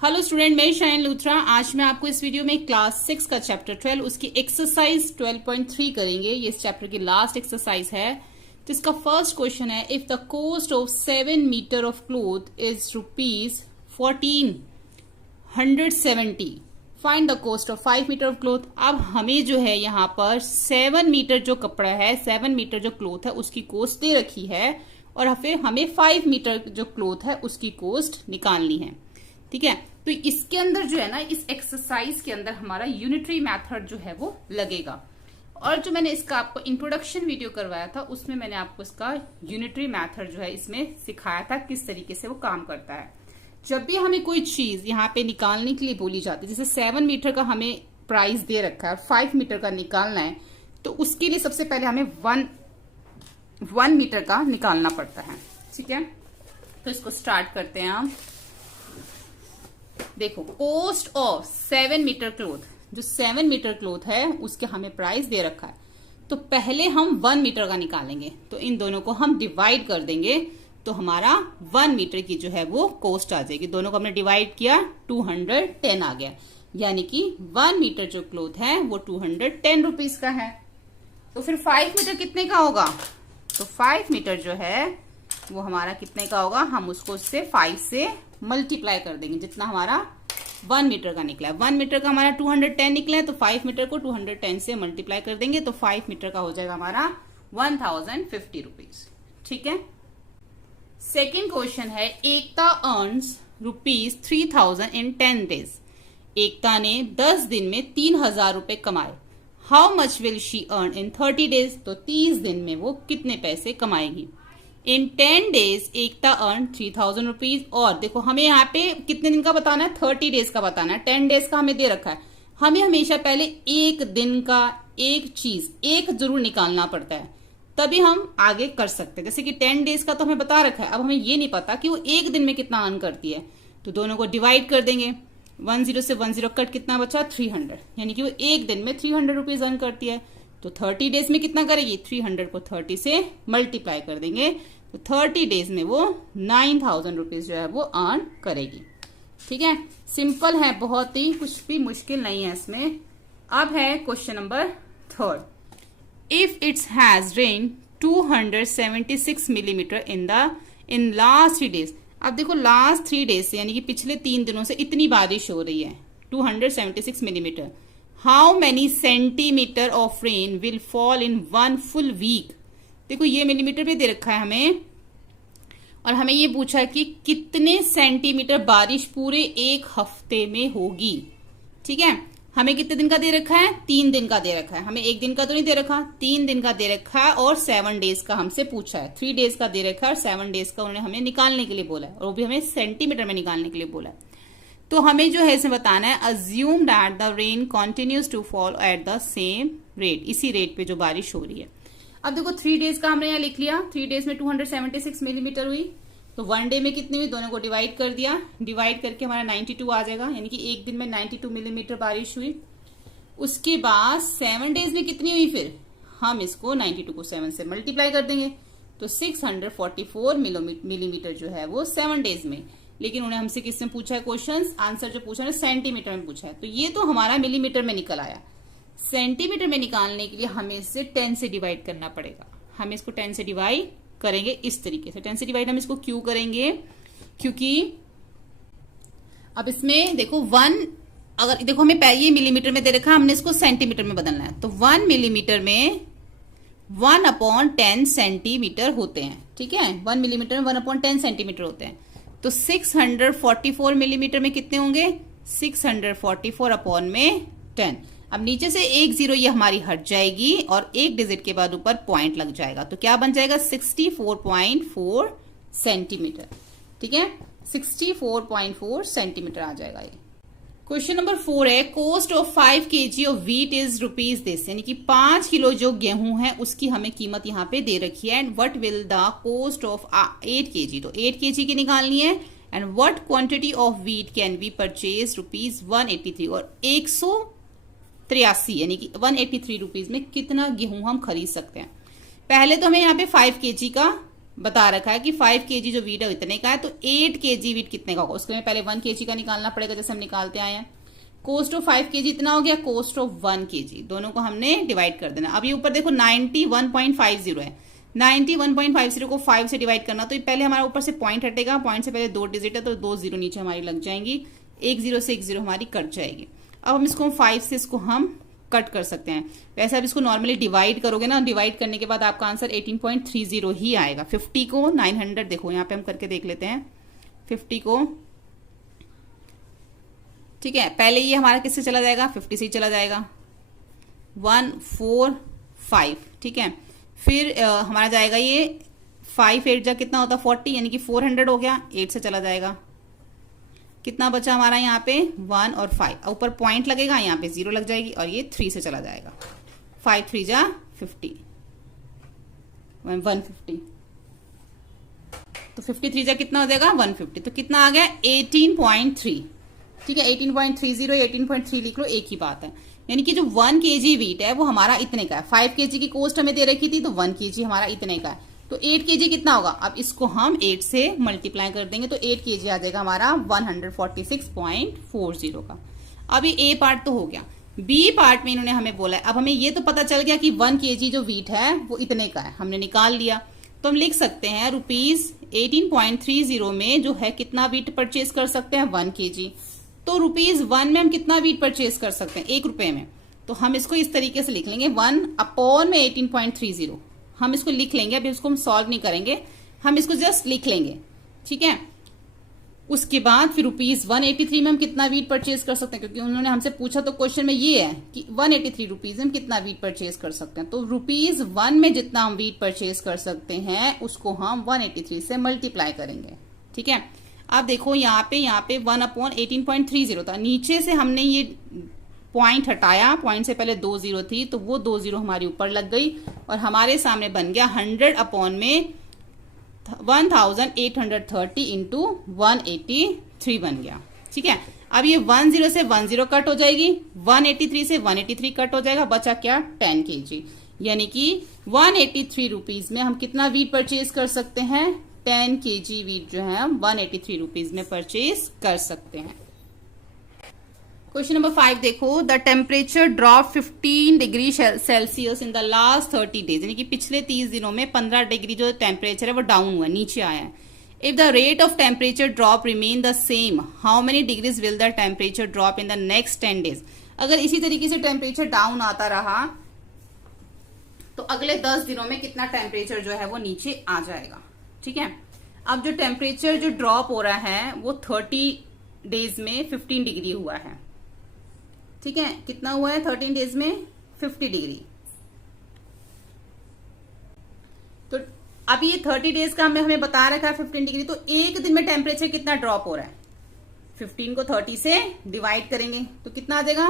Hello student, मैं शायन लूथरा। आज मैं आपको इस वीडियो में क्लास 6 का चैप्टर 12 उसकी एक्सरसाइज 12.3 करेंगे। ये इस चैप्टर की लास्ट एक्सरसाइज है। तो इसका फर्स्ट क्वेश्चन है, if the cost of 7 metre of cloth is ₹1470, find the cost of 5 metre of cloth. अब हमें जो है यहाँ पर 7 मीटर जो कपड़ा है, 7 मीटर जो क्लोथ है उसकी कॉस्ट दे रखी है और फिर हमें 5 मीटर जो क्लोथ है उसकी कॉस्ट निकालनी है। ठीक है, तो इसके अंदर जो है ना, इस एक्सरसाइज के अंदर हमारा यूनिटरी मेथड जो है वो लगेगा। और जो मैंने इसका आपको इंट्रोडक्शन वीडियो करवाया था उसमें मैंने आपको इसका यूनिटरी मेथड जो है इसमें सिखाया था किस तरीके से वो काम करता है। जब भी हमें कोई चीज यहाँ पे निकालने के लिए बोली जाती है, जैसे 7 मीटर का हमें प्राइस दे रखा है और 5 मीटर का निकालना है, तो उसके लिए सबसे पहले हमें 1 मीटर का निकालना पड़ता है। ठीक है, तो इसको स्टार्ट करते हैं हम। देखो, कॉस्ट ऑफ 7 मीटर क्लोथ, जो 7 मीटर क्लोथ है उसके हमें प्राइस दे रखा है। तो पहले हम 1 मीटर का निकालेंगे, तो इन दोनों को हम डिवाइड कर देंगे, तो हमारा 1 मीटर की जो है वो कॉस्ट आ जाएगी। दोनों को हमने डिवाइड किया, 210 आ गया, यानी कि 1 मीटर जो क्लोथ है वो 210 रुपीज का है। तो फिर 5 मीटर कितने का होगा? तो 5 मीटर जो है वो हमारा कितने का होगा? हम उसको उससे 5 से मल्टीप्लाई कर देंगे, जितना हमारा 1 मीटर का निकला है। 1 मीटर का हमारा 210 निकला है, तो 5 मीटर को 210 से मल्टीप्लाई कर देंगे, तो 5 मीटर का हो जाएगा हमारा 1050 रुपीज। ठीक है, सेकेंड क्वेश्चन है, एकता अर्न्स ₹3000 इन 10 डेज। एकता ने 10 दिन में 3000 रुपए कमाए। How much will she earn in 30 days? तो 30 दिन में वो कितने पैसे कमाएगी? इन 10 डेज एकता अर्न 3000 रुपीज। और देखो, हमें यहाँ पे कितने दिन का बताना है? 30 डेज का बताना है। 10 डेज का हमें दे रखा है। हमें हमेशा पहले एक दिन का एक चीज एक जरूर निकालना पड़ता है, तभी हम आगे कर सकते हैं। जैसे कि 10 डेज का तो हमें बता रखा है, अब हमें ये नहीं पता कि वो एक दिन में कितना अर्न करती है, तो दोनों को डिवाइड कर देंगे। 10 से 10 कट, कितना बचा? 300, यानी कि वो एक दिन में 300 रुपीज अर्न करती है। तो 30 डेज में कितना करेगी? 300 को 30 से मल्टीप्लाई कर देंगे, तो 30 डेज में वो 9000 रुपीज जो है वो अर्न करेगी। ठीक है, सिंपल है बहुत ही, कुछ भी मुश्किल नहीं है इसमें। अब है question number 3। If it's has rain 276 millimetre in last 3 days. अब देखो, लास्ट 3 डेज से यानी कि पिछले 3 दिनों से इतनी बारिश हो रही है, 276 millimetre. How many centimetre of rain will fall in 1 full week? देखो, ये मिलीमीटर पे दे रखा है हमें, और हमें ये पूछा है कि कितने सेंटीमीटर बारिश पूरे एक हफ्ते में होगी। ठीक है, हमें कितने दिन का दे रखा है? 3 दिन का दे रखा है। हमें एक दिन का तो नहीं दे रखा, 3 दिन का दे रखा है, और 7 डेज का हमसे पूछा है। 3 डेज का दे रखा है और 7 डेज का उन्होंने हमें निकालने के लिए बोला है, और वो भी हमें सेंटीमीटर में निकालने के लिए बोला है। तो हमें जो है इसमें बताना है, assume that the rain continues to fall at the same rate, इसी रेट पे जो बारिश हो रही है। अब देखो, 3 डेज का हमने यहाँ लिख लिया, 3 डेज में 276 मिलीमीटर हुई, तो 1 डे में कितनी हुई? दोनों को डिवाइड कर दिया, डिवाइड करके हमारा 92 आ जाएगा, यानी कि एक दिन में 92 मिलीमीटर बारिश हुई। उसके बाद 7 डेज में कितनी हुई? फिर हम इसको 92 को 7 से मल्टीप्लाई कर देंगे, तो 644 मिलीमीटर जो है वो 7 डेज में। लेकिन उन्हें हमसे किसमें पूछा है क्वेश्चन? आंसर जो पूछा है सेंटीमीटर में पूछा है, तो ये तो हमारा मिलीमीटर में निकल आया। सेंटीमीटर में निकालने के लिए हमें इसे 10 से डिवाइड करना पड़ेगा। हम इसको 10 से डिवाइड करेंगे इस तरीके से। 10 से डिवाइड हम इसको क्यों करेंगे? क्योंकि अब इसमें देखो, 1, अगर देखो हमें ये मिलीमीटर में दे रखा है, हमने इसको सेंटीमीटर में बदलना है, तो 1 मिलीमीटर में 1/10 सेंटीमीटर होते हैं। ठीक है, 1 मिलीमीटर में 1/10 सेंटीमीटर होते हैं, तो 644 मिलीमीटर में कितने होंगे? 644 अपॉन में 10। अब नीचे से 1 0 ये हमारी हट जाएगी, और एक डिजिट के बाद ऊपर पॉइंट लग जाएगा, तो क्या बन जाएगा? 64.4 सेंटीमीटर। ठीक है, 64.4 सेंटीमीटर आ जाएगा ये। क्वेश्चन नंबर 4 है, cost of 5 kg of wheat is rupees this, यानी कि 5 किलो जो गेहूं है उसकी हमें कीमत यहाँ पे दे रखी है। And what will the cost of 8 kg, तो 8 kg की निकालनी है। And what quantity of wheat can be purchase ₹183, और 183 यानी कि 183 रुपीज में कितना गेहूं हम खरीद सकते हैं। पहले तो हमें यहाँ पे 5 kg का बता रखा है कि 5 kg जो वीट है इतने का है, तो 8 kg वीट कितने का होगा, उसके लिए पहले 1 kg का निकालना पड़ेगा जैसे हम निकालते आए हैं। कोस्ट ऑफ 5 kg इतना हो गया, कोस्ट ऑफ 1 kg, दोनों को हमने डिवाइड कर देना। अब ये ऊपर देखो 91.50 है, 91.50 को 5 से डिवाइड करना, तो पहले हमारा ऊपर से पॉइंट हटेगा, पॉइंट से पहले 2 डिजिट है तो 2 जीरो नीचे हमारी लग जाएंगी, 1 जीरो से 1 जीरो हमारी कट जाएगी। अब हम इसको 5 से इसको हम कट कर सकते हैं। वैसे आप इसको नॉर्मली डिवाइड करोगे ना, डिवाइड करने के बाद आपका आंसर 18.30 ही आएगा। 50 को 900 देखो यहाँ पे हम करके देख लेते हैं, 50 को, ठीक है, पहले ये हमारा किससे चला जाएगा, 50 से ही चला जाएगा, 145, ठीक है, फिर हमारा जाएगा ये 5 8 जा कितना होता है 40, यानी कि 400 हो गया, 8 से चला जाएगा, कितना बचा हमारा यहाँ पे 1 और 5, ऊपर पॉइंट लगेगा, यहाँ पे 0 लग जाएगी और ये 3 से चला जाएगा, 5 3 जा 50, 150, तो 53 जा कितना हो जाएगा 150, तो कितना आ गया 18.3, ठीक है, 18.30 18.3 लिख लो, एक ही बात है। यानी कि जो 1 kg वीट है वो हमारा इतने का है, 5 kg की कोस्ट हमें दे रखी थी, तो 1 kg हमारा इतने का है, तो 8 kg कितना होगा, अब इसको हम 8 से मल्टीप्लाई कर देंगे तो 8 kg आ जाएगा हमारा 146.40 का। अभी ए पार्ट तो हो गया, बी पार्ट में इन्होंने हमें बोला है, अब हमें ये तो पता चल गया कि 1 kg जो वीट है वो इतने का है, हमने निकाल लिया, तो हम लिख सकते हैं ₹18.30 में जो है कितना वीट परचेज कर सकते हैं 1 kg, तो ₹1 में हम कितना वीट परचेज कर सकते हैं, ₹1 में, तो हम इसको इस तरीके से लिख लेंगे 1/18.30, हम इसको लिख लेंगे, अभी इसको हम सॉल्व नहीं करेंगे, हम इसको जस्ट लिख लेंगे, ठीक है। उसके बाद फिर ₹183 में हम कितना वीट परचेज कर सकते हैं, क्योंकि उन्होंने हमसे पूछा तो क्वेश्चन में ये है कि 183 रुपीज में हम कितना वीट परचेज कर सकते हैं, तो ₹1 में जितना हम वीट परचेज कर सकते हैं उसको हम 183 से मल्टीप्लाई करेंगे, ठीक है। अब देखो यहाँ पे 1/18.30 था, नीचे से हमने ये पॉइंट हटाया, पॉइंट से पहले 2 जीरो थी तो वो 2 जीरो हमारी ऊपर लग गई और हमारे सामने बन गया 100/1830 इंटू 183 बन गया, ठीक है। अब ये 10 से 10 कट हो जाएगी, 183 से 183 कट हो जाएगा, बचा क्या 10 kg, यानी कि 183 रुपीज में हम कितना वीट परचेज कर सकते हैं, 10 kg वीट जो है हम 183 रुपीज में परचेज कर सकते हैं। क्वेश्चन नंबर 5 देखो, the temperature drop 15 degree Celsius in the last 30 days, यानी कि पिछले 30 दिनों में 15 डिग्री जो टेम्परेचर है वो डाउन हुआ, नीचे आया है। If the rate of temperature drop remain the same, how many degrees will the temperature drop in the next 10 days, अगर इसी तरीके से टेम्परेचर डाउन आता रहा तो अगले 10 दिनों में कितना टेम्परेचर जो है वो नीचे आ जाएगा, ठीक है। अब जो टेम्परेचर जो ड्रॉप हो रहा है वो 30 डेज में 15 डिग्री हुआ है, ठीक है, कितना हुआ है 13 डेज में 50 डिग्री, तो अब ये 30 डेज का हमें बता रखा है 15 डिग्री, तो एक दिन में टेम्परेचर कितना ड्रॉप हो रहा है, 15 को 30 से डिवाइड करेंगे तो कितना आ जाएगा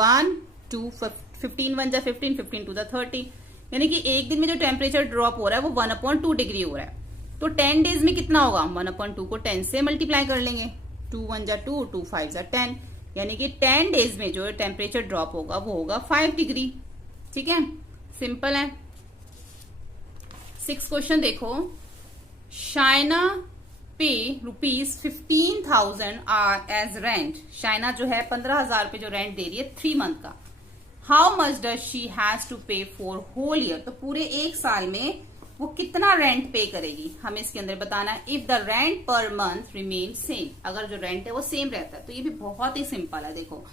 1 2 15 1 जा 15 15 2 जा 30, यानी कि एक दिन में जो टेम्परेचर ड्रॉप हो रहा है वो 1/2 डिग्री हो रहा है, तो 10 डेज में कितना होगा, 1/2 को 10 से मल्टीप्लाई कर लेंगे, 2 1 जा 2 2 5 जा 10, यानी कि 10 डेज में जो टेम्परेचर ड्रॉप होगा वो होगा 5 डिग्री, ठीक है, सिंपल है। 6 क्वेश्चन देखो, शाइना पे ₹15,000 एज रेंट, शाइना जो है 15,000 रुपए जो रेंट दे रही है 3 मंथ का, how much does she has to pay for whole year, तो पूरे एक साल में वो कितना रेंट पे करेगी, हमें इसके अंदर बताना है। If the rent per month remain same, अगर जो रेंट है वो सेम रहता है, तो ये भी बहुत ही सिंपल है। देखो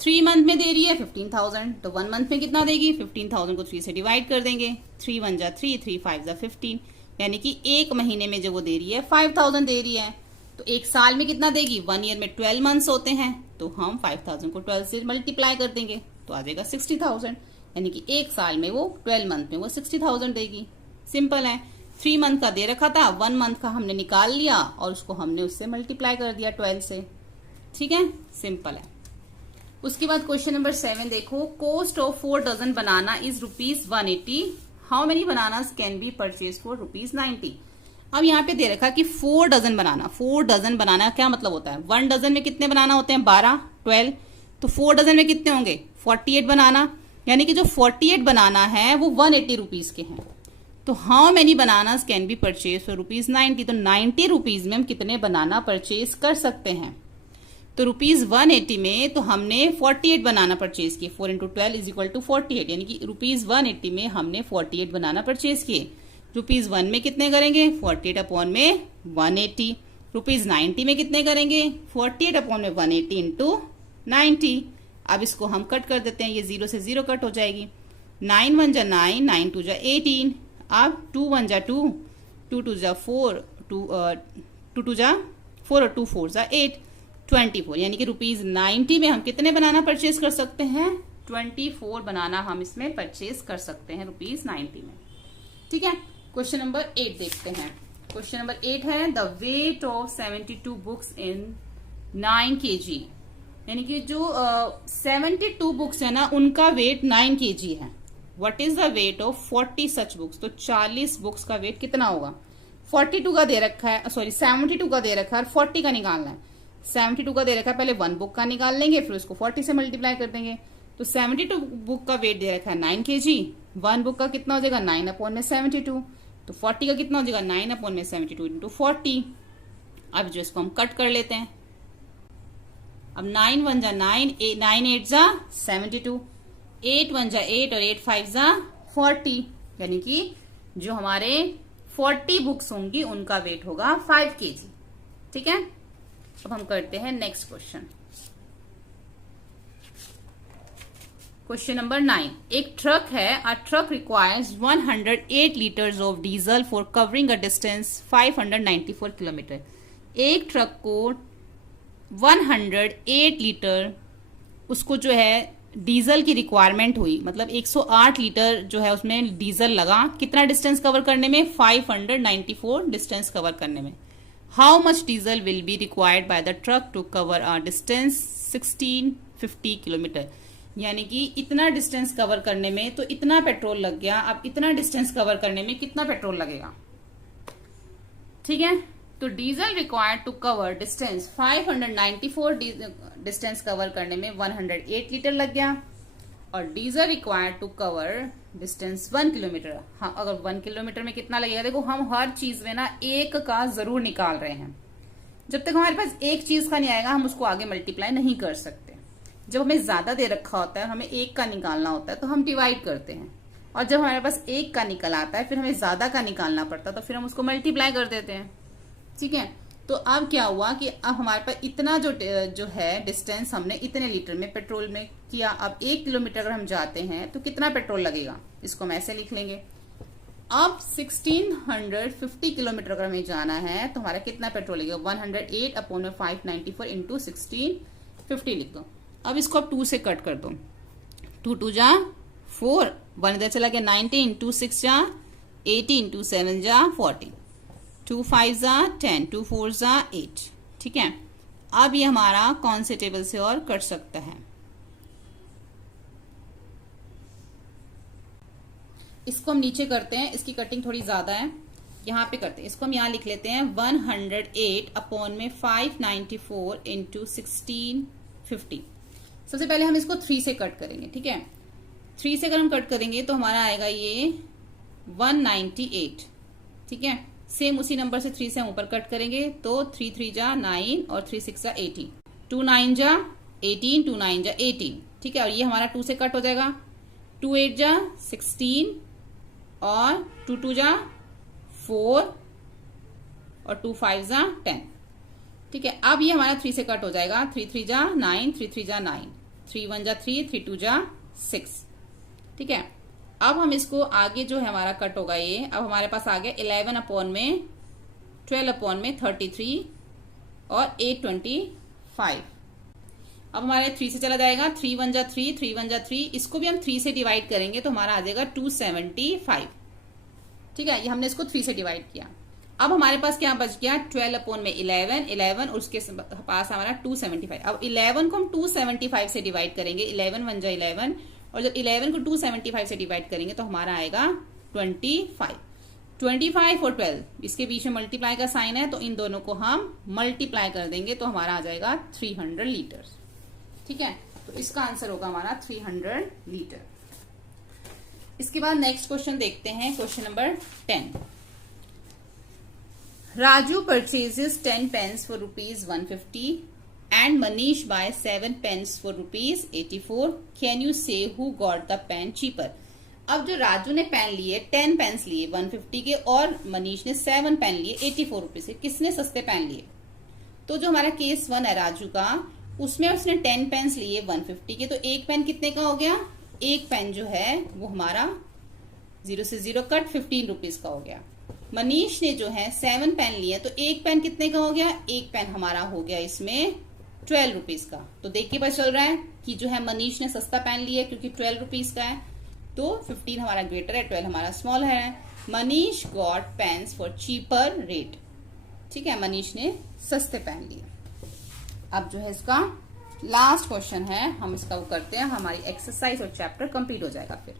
3 मंथ में दे रही है 15,000, तो 1 मंथ में कितना देगी, 15,000 को 3 से डिवाइड कर देंगे, 3 1 जा 3 3 5 जा 15, यानी कि एक महीने में जो वो दे रही है 5,000 दे रही है, तो एक साल में कितना देगी, 1 ईयर में 12 मंथ्स होते हैं, तो हम 5,000 को 12 से मल्टीप्लाई कर देंगे तो आ जाएगा 60,000, यानी कि एक साल में वो 12 मंथ में वो 60,000 देगी, सिंपल है। 3 मंथ का दे रखा था, 1 मंथ का हमने निकाल लिया और उसको हमने उससे मल्टीप्लाई कर दिया 12 से, ठीक है, सिंपल है। उसके बाद क्वेश्चन नंबर 7 देखो, cost of 4 dozen banana is ₹180, how many bananas can be purchase for ₹90। अब यहाँ पे दे रखा कि 4 डजन बनाना, 4 डजन बनाना क्या मतलब होता है, 1 डजन में कितने बनाना होते हैं 12 12, तो 4 डजन में कितने होंगे 48 बनाना, यानी कि जो 48 बनाना है वो 180 रुपीज के हैं, तो how many bananas can be purchase for ₹90। तो 90 रुपीज में हम कितने बनाना परचेज कर सकते हैं। तो ₹180 में तो हमने 48 बनाना परचेज किए। 4 × 12 = 48, यानी कि ₹180 में हमने 48 बनाना परचेज किए। ₹1 में कितने करेंगे? 48 अपॉन में 180। ₹90 में कितने करेंगे? 48 अपॉन में 180 इंटू 90। अब इसको हम कट कर देते हैं, ये 0 से 0 कट हो जाएगी। 9 1 जा 9, 9 2 जा 18। अब 2 1 जा 2, 2 2 जा 4, 2 2 जा 4 और 2 4 जा 8, 24। यानी कि ₹90 में हम कितने बनाना परचेज कर सकते हैं? 24 बनाना हम इसमें परचेज कर सकते हैं ₹90 में। ठीक है, क्वेश्चन नंबर 8 देखते हैं। क्वेश्चन नंबर 8 है the weight of 72 books in 9 kg। यानी कि जो 72 बुक्स है ना, उनका वेट 9 kg है। What is the weight of 40 such books. तो 40 बुक्स का वेट कितना होगा? 42 का दे रखा है, सॉरी 72 का दे रखा है और 40 का निकालना है। 72 का दे रखा है, पहले 1 बुक का निकाल लेंगे, फिर उसको 40 से मल्टीप्लाई कर देंगे। तो 72 बुक का वेट दे रखा है 9 kg। 1 बुक का कितना हो जाएगा? 9 अपॉन में 72। तो 40 का कितना हो जाएगा? 9 अपॉन में 72 इंटू 40। अब जो इसको हम कट कर लेते हैं। अब 9 1 जा 9, 9 8 जा 72, 8 1 जा 8 और 8 5 जा 40। यानी कि जो हमारे 40 बुक्स होंगी उनका वेट होगा 5 kg। ठीक है, अब हम करते हैं नेक्स्ट क्वेश्चन। Question number 9। एक ट्रक है। A truck requires 108 litres of diesel for covering a distance 594 kilometre. एक ट्रक को 108 लीटर उसको जो है डीजल की रिक्वायरमेंट हुई, मतलब 108 लीटर जो है उसमें डीजल लगा। कितना डिस्टेंस कवर करने में? 594 डिस्टेंस कवर करने में। How much diesel will be required by the truck to cover a distance 1650 kilometre. यानी कि इतना डिस्टेंस कवर करने में तो इतना पेट्रोल लग गया। अब इतना डिस्टेंस कवर करने में कितना पेट्रोल लगेगा? ठीक है, तो diesel required to cover distance 594 distance cover करने में 108 लीटर लग गया। और diesel required to cover distance 1 kilometre. हाँ, अगर 1 किलोमीटर में कितना लगेगा? देखो, हम हर चीज में ना एक का जरूर निकाल रहे हैं। जब तक हमारे पास एक चीज का नहीं आएगा हम उसको आगे मल्टीप्लाई नहीं कर सकते। जब हमें ज्यादा दे रखा होता है, हमें एक का निकालना होता है, तो हम डिवाइड करते हैं। और जब हमारे पास एक का निकल आता है, फिर हमें ज्यादा का निकालना पड़ता है, तो फिर हम उसको मल्टीप्लाई कर देते हैं। ठीक है, तो अब क्या हुआ कि अब हमारे पास इतना जो है डिस्टेंस हमने इतने लीटर में पेट्रोल में किया। अब 1 किलोमीटर अगर हम जाते हैं तो कितना पेट्रोल लगेगा? इसको हम ऐसे लिख लेंगे। अब 1650 किलोमीटर अगर हमें जाना है तो हमारा कितना पेट्रोल लगेगा? 108 अपॉन में 594 इंटू 1650 लिख दो। अब इसको आप 2 से कट कर दो। 2 2 जा 4, 1 इधर चला गया 19, 2 6 जा 18, 2 7 जा 40, 2 5 जा 10, 2 4 जा 8। ठीक है, अब ये हमारा कौन से टेबल से और कट सकता है? इसको हम नीचे करते हैं, इसकी कटिंग थोड़ी ज्यादा है, यहाँ पे करते हैं। इसको हम यहाँ लिख लेते हैं 108 अपॉन में 594 इंटू 1650। सबसे पहले हम इसको 3 से कट करेंगे। ठीक है, 3 से अगर हम कट करेंगे तो हमारा आएगा ये 198। ठीक है, सेम उसी नंबर से 3 से हम ऊपर कट करेंगे तो 3 3 जा 9 और 3 6 जा 18, 2 9 जा 18, 2 9 जा 18। ठीक है, और ये हमारा 2 से कट हो जाएगा। 2 8 जा 16 और 2 2 जा 4 और 2 5 जा 10। ठीक है, अब ये हमारा 3 से कट हो जाएगा। 3 3 जा 9, 3 3 जा 9, 3 1 जा 3, 3 2 जा 6। ठीक है, अब हम इसको आगे जो है हमारा कट होगा ये, अब हमारे पास आ गया 11 अपॉन में 12 अपॉन में 33 और 825। अब हमारे 3 से चला जाएगा। 3 1 जा 3, 3 1 जा 3, इसको भी हम 3 से डिवाइड करेंगे तो हमारा आ जाएगा 275। ठीक है, ये हमने इसको 3 से डिवाइड किया। अब हमारे पास क्या बच गया? 12 अपॉन में 11, 11 और उसके पास हमारा 275। अब 11 को हम 275 से डिवाइड करेंगे। 11 1 जा 11, और जब 11 को 275 से डिवाइड करेंगे तो हमारा आएगा 25। 25 और 12 इसके बीच में मल्टीप्लाई का साइन है, तो इन दोनों को हम मल्टीप्लाई कर देंगे तो हमारा आ जाएगा 300 लीटर। ठीक है, तो इसका आंसर होगा हमारा 300 लीटर। इसके बाद नेक्स्ट क्वेश्चन देखते हैं, question number 10। Raju purchases 10 pens for rupees 150 and Manish buys 7 pens for rupees 84. Can you say who got the pen cheaper? अब जो राजू ने पेन लिए 10 पेन्स लिए 150 के और मनीष ने 7 पेन लिए 84 रुपीज के, किसने सस्ते पेन लिए? तो जो हमारा केस 1 है राजू का, उसमें उसने 10 पेन्स लिए 150 के, तो एक पेन कितने का हो गया? एक पेन जो है वो हमारा 0 से 0 कट 15 रुपीज का हो गया। मनीष ने जो है 7 पेन लिए, तो एक पेन कितने का हो गया? एक पेन हमारा हो गया इसमें 12 रुपीज का। तो देखिए पता चल रहा है कि जो है मनीष ने सस्ता पेन लिया क्योंकि 12 रुपीज का है, तो 15 हमारा ग्रेटर है, 12 हमारा स्मॉल है। Manish got pens for cheaper rate. ठीक है, मनीष ने सस्ते पेन लिए। अब जो है इसका लास्ट क्वेश्चन है, हम इसका वो करते हैं, हमारी एक्सरसाइज और चैप्टर कंप्लीट हो जाएगा फिर।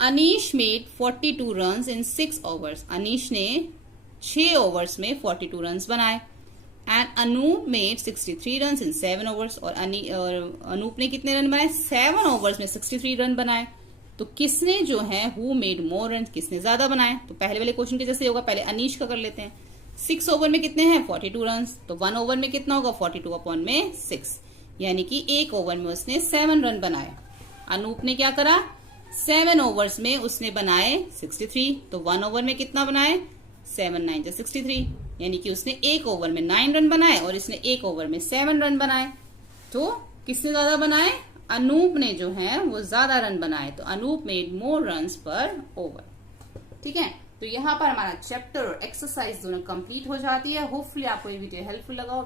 Anish made 42 runs in 6 overs. Anish ने 6 ओवर्स में 42 रन्स बनाए। And Anup made 63 runs in 7 overs. और अनूप ने कितने रन बनाए? 7 ओवर्स में 63 रन बनाए। तो किसने जो है हु मेड मोर रन, किसने ज्यादा बनाए? तो पहले वाले क्वेश्चन के जैसे होगा, पहले अनीश का कर लेते हैं। 6 ओवर में कितने हैं? 42 रन। तो 1 ओवर में कितना होगा? 42 अपॉन में 6, यानी कि 1 ओवर में उसने 7 रन बनाए। अनूप ने क्या करा? 7 ओवर्स में उसने बनाए 63। तो 1 ओवर में कितना बनाए? 7 9 जा 63, यानी कि उसने 1 ओवर में 9 रन बनाए और इसने 1 ओवर में 7 रन बनाए। तो किसने ज्यादा बनाए? अनूप ने जो है वो ज्यादा रन बनाए। तो अनूप मेड मोर रन्स पर ओवर। ठीक है, तो यहाँ पर हमारा चैप्टर और एक्सरसाइज दोनों कंप्लीट हो जाती है। होपफुली आपको ये वीडियो हेल्पफुल लगा हो।